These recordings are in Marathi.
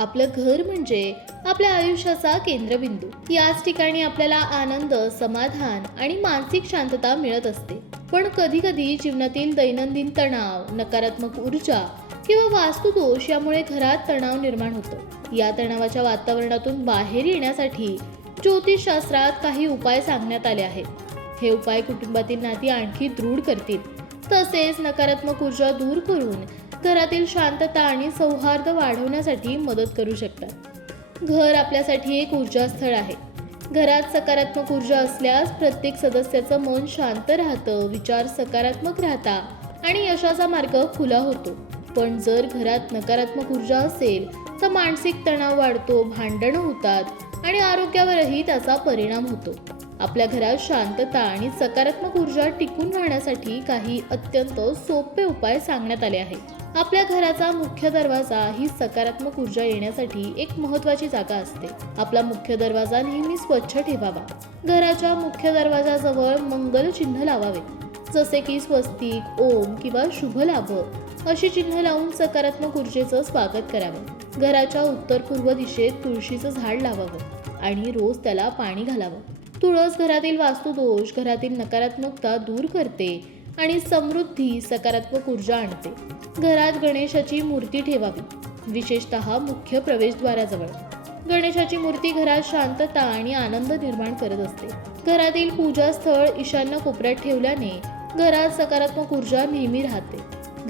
आपलं घर म्हणजे आपल्या आयुष्याचा केंद्रबिंदू. याच ठिकाणी आपल्याला आनंद समाधान आणि मानसिक शांतता मिळत असते. पण कधी कधी जीवनातील दैनंदिन तणाव नकारात्मक ऊर्जा किंवा वास्तुदोष यामुळे घरात तणाव निर्माण होतो. या तणावाच्या वातावरणातून बाहेर येण्यासाठी ज्योतिषशास्त्रात काही उपाय सांगण्यात आले आहेत. हे उपाय कुटुंबातील नाती आणखी दृढ करतील. तसेच नकारात्मक ऊर्जा दूर करून घरातील शांतता आणि सौहार्द वाढवण्यासाठी मदत करू शकतात. घर आपल्यासाठी एक ऊर्जास्थळ आहे. घरात सकारात्मक ऊर्जा असल्यास प्रत्येक सदस्याचं मन शांत राहतं विचार सकारात्मक राहता आणि यशाचा मार्ग खुला होतो. पण जर घरात नकारात्मक ऊर्जा असेल तर मानसिक तणाव वाढतो भांडणं होतात आणि आरोग्यावरही त्याचा परिणाम होतो. आपल्या घरात शांतता आणि सकारात्मक ऊर्जा टिकून राहण्यासाठी काही अत्यंत सोपे उपाय सांगण्यात आले आहेत. आपल्या घराचा मुख्य दरवाजा ही सकारात्मक ऊर्जा येण्यासाठी एक महत्वाची जागा असते. आपला मुख्य दरवाजा नेहमी स्वच्छ ठेवावा. घराच्या मुख्य दरवाजाजवळ मंगल चिन्ह लावावे. जसे की स्वस्तिक ओम किंवा शुभ लाभ. अशी चिन्ह लावून सकारात्मक ऊर्जेचं स्वागत करावं. घराच्या उत्तर पूर्व दिशेत तुळशीचं झाड लावावं आणि रोज त्याला पाणी घालावं. तुळस घरातील वास्तुदोष घरातील नकारात्मकता दूर करते आणि समृद्धी सकारात्मक ऊर्जा आणते. घरात गणेशाची मूर्ती ठेवावी विशेषतः मुख्य प्रवेशद्वाराजवळ. गणेशाची मूर्ती घरात शांतता आणि आनंद निर्माण करत असते. घरातील पूजास्थळ ईशान्य कोपऱ्यात ठेवल्याने घरात सकारात्मक ऊर्जा नेहमी राहते.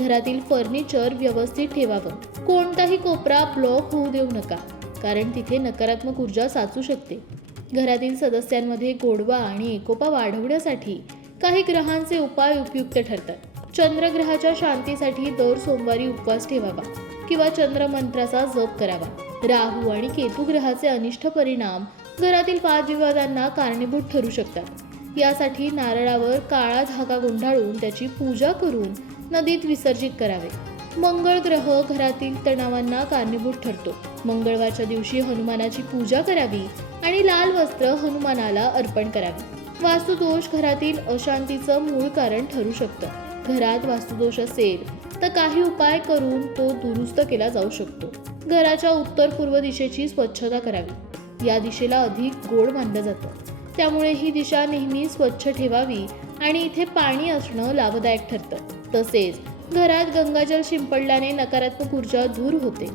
घरातील फर्निचर व्यवस्थित ठेवावं. कोणताही कोपरा ब्लॉक होऊ देऊ नका कारण तिथे नकारात्मक ऊर्जा साचू शकते. घरातील सदस्यांमध्ये गोडवा आणि एकोपा वाढवण्यासाठी काही ग्रहांचे उपाय उपयुक्त ठरतात. चंद्रग्रहाच्या शांतीसाठी दर सोमवारी उपवास ठेवावा किंवा चंद्रमंत्राचा जप करावा. राहू आणि केतू ग्रहाचे अनिष्ट परिणाम घरातील वादविवादांना कारणीभूत ठरू शकतात. यासाठी नारळावर काळा धागा गुंडाळून त्याची पूजा करून नदीत विसर्जित करावे. मंगळ ग्रह घरातील तणावांना कारणीभूत ठरतो. मंगळवारच्या दिवशी हनुमानाची पूजा करावी आणि लाल वस्त्र हनुमानाला अर्पण करावे. वास्तुदोष घरातील अशांतीचं मूळ कारण ठरू शकतं. घरात वास्तुदोष असेल तर काही उपाय करून तो दुरुस्त केला जाऊ शकतो. घराच्या उत्तर पूर्व दिशेची स्वच्छता करावी. या दिशेला अधिक गोड मानलं जातं. त्यामुळे ही दिशा नेहमी स्वच्छ ठेवावी आणि इथे पाणी असणं लाभदायक ठरतं. तसेच घरात गंगाजल शिंपडल्याने नकारात्मक ऊर्जा दूर होते.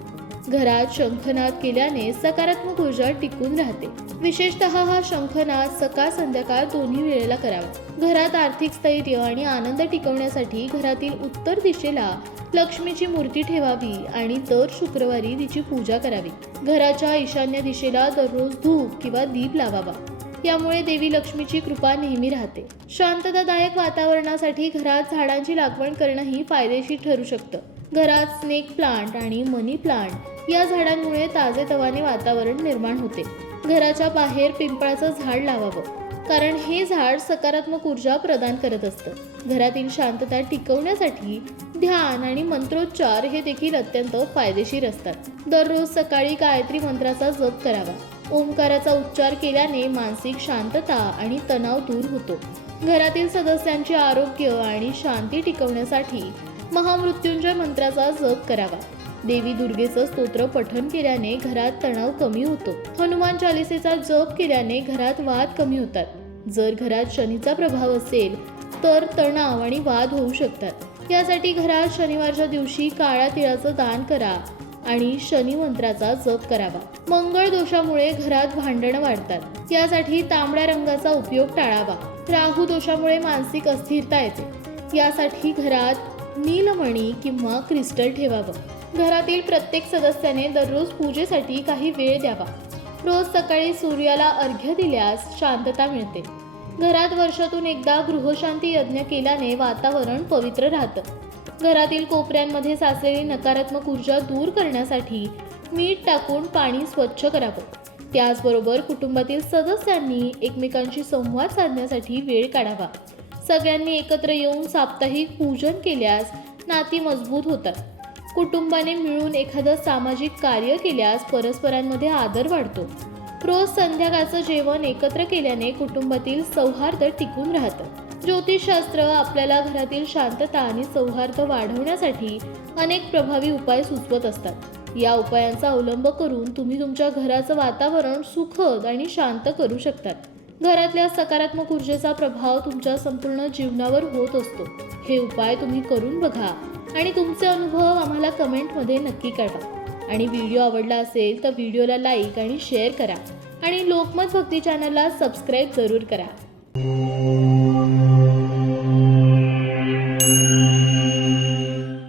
घरात शंखनाद केल्याने सकारात्मक ऊर्जा टिकून राहते. विशेषतः हा शंखनाद सकाळ संध्याकाळ दोन्ही वेळेला करावा. घरात आर्थिक स्थैर्य आणि आनंद टिकवण्यासाठी घरातील उत्तर दिशेला लक्ष्मीची मूर्ती ठेवावी आणि दर शुक्रवारी तिची पूजा करावी. घराच्या ईशान्य दिशेला दररोज धूप किंवा दीप लावावा. यामुळे देवी लक्ष्मीची कृपा नेहमी राहते. शांततादायक वातावरणासाठी घरात झाडांची लागवड करणंही फायदेशीर ठरू शकतं. घरात स्नेक प्लांट आणि मनी प्लांट या झाडांमुळे ताजेतवाने वातावरण निर्माण होते. घराच्या बाहेर पिंपळाचं झाड लावावं कारण हे झाड सकारात्मक ऊर्जा प्रदान करत असतं. घरातील शांतता टिकवण्यासाठी ध्यान आणि मंत्रोच्चार हे देखील अत्यंत फायदेशीर असतात. दररोज सकाळी गायत्री मंत्राचा जप करावा. ओंकाराचा उच्चार केल्याने मानसिक शांतता आणि तणाव दूर होतो. घरातील सदस्यांचे आरोग्य आणि शांती टिकवण्यासाठी महामृत्युंजय मंत्राचा जप करावा. देवी दुर्गेचं स्तोत्र पठण केल्याने घरात तणाव कमी होतो. हनुमान चालिसेचा जप केल्याने घरात वाद कमी होतात. जर घरात शनीचा प्रभाव असेल तर तणाव आणि वाद होऊ शकतात. यासाठी घरात शनिवारच्या दिवशी काळ्या तिळाचं दान करा आणि शनी मंत्राचा जप करावा. मंगळ दोषामुळे घरात भांडणं वाढतात. यासाठी तांबड्या रंगाचा उपयोग टाळावा. राहू दोषामुळे मानसिक अस्थिरता येते. यासाठी घरात नीलमणी किंवा क्रिस्टल ठेवावं. घरातील प्रत्येक सदस्याने दररोज पूजेसाठी काही वेळ द्यावा. रोज सकाळी सूर्याला अर्घ्य दिल्यास शांतता मिळते. घरात वर्षातून एकदा गृहशांती यज्ञ केल्याने वातावरण पवित्र राहतं. घरातील कोपऱ्यांमध्ये साचलेली नकारात्मक ऊर्जा दूर करण्यासाठी मीठ टाकून पाणी स्वच्छ करावं. त्याचबरोबर कुटुंबातील सदस्यांनी एकमेकांशी संवाद साधण्यासाठी वेळ काढावा. सगळ्यांनी एकत्र येऊन साप्ताहिक पूजन केल्यास नाती मजबूत होतात. कुटुंबाने मिळून एखादं सामाजिक कार्य केल्यास परस्परांमध्ये आदर वाढतो. रोज संध्याकाळचं जेवण एकत्र केल्याने कुटुंबातील सौहार्द टिकून राहतं. ज्योतिषशास्त्र आपल्याला घरातील शांतता आणि सौहार्द वाढवण्यासाठी अनेक प्रभावी उपाय सुचवत असतात. या उपायांचा अवलंब करून तुम्ही तुमच्या घराचं वातावरण सुखद आणि शांत करू शकतात. घरातल्या सकारात्मक ऊर्जेचा प्रभाव तुमच्या संपूर्ण जीवनावर होत असतो. हे उपाय तुम्ही करून बघा आणि तुमचे अनुभव आम्हाला कमेंटमध्ये नक्की कळवा. आणि व्हिडिओ आवडला असेल तर व्हिडिओला लाईक आणि शेअर करा. आणि लोकमत भक्ती चॅनलला सबस्क्राईब जरूर करा.